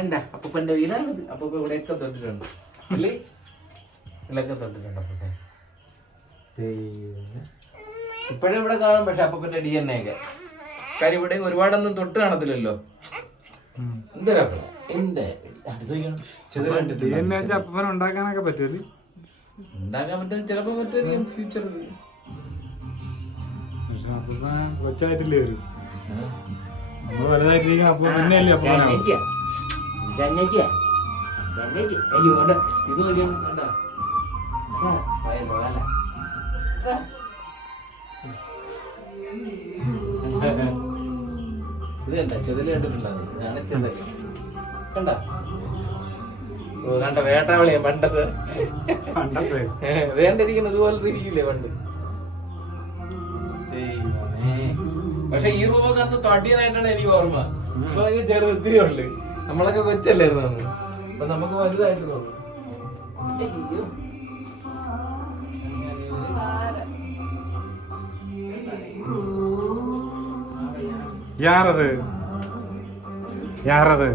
എന്താ അപ്പൂപ്പന്റെ വീടാണിത്. അപ്പൂപ്പ ഇവിടെയൊക്കെ തൊട്ടിട്ടുണ്ട് അല്ലേ? ഇതിലൊക്കെ തൊട്ടിട്ടുണ്ട് അപ്പൂപ്പൻ. ഇപ്പോഴും ഇവിടെ കാണും. പക്ഷെ അപ്പൂപ്പന്റെ DNA ഒക്കെ കാര്യം ഇവിടെ ഒരുപാടൊന്നും തൊട്ട് കാണത്തില്ലല്ലോ. ഉണ്ടാക്കാനൊക്കെ പറ്റൂല. ഉണ്ടാക്കാൻ പറ്റും, ചിലപ്പോ പറ്റും ഫ്യൂച്ചറിൽ. കൊച്ചായിട്ടില്ലേ വരും, നമ്മള് വലുതായിട്ടിരിക്കണം. അപ്പൊ പിന്നെയല്ലേ അപ്പൊ ഇത് കണ്ട ചെതല് കണ്ടിട്ടുണ്ടാവും. ഇതാണ് ചെതല്. കണ്ട കണ്ട വേട്ടാവളിയാ പണ്ടത്. ഇത് കണ്ടിരിക്കുന്നത് ഇതുപോലത്തെ ഇരിക്കില്ലേ പണ്ട്. പക്ഷെ ഈ റൂമൊക്കെ അന്ന് തടിയനായിട്ടാണ് എനിക്ക് ഓർമ്മ. ഇപ്പൊ ചെറുത് ഒത്തിരി ഉണ്ട്. നമ്മളൊക്കെ കൊച്ചല്ലായിരുന്നു അന്ന്. അപ്പൊ നമുക്ക് വലുതായിട്ട് തോന്നുന്നു. യാറത്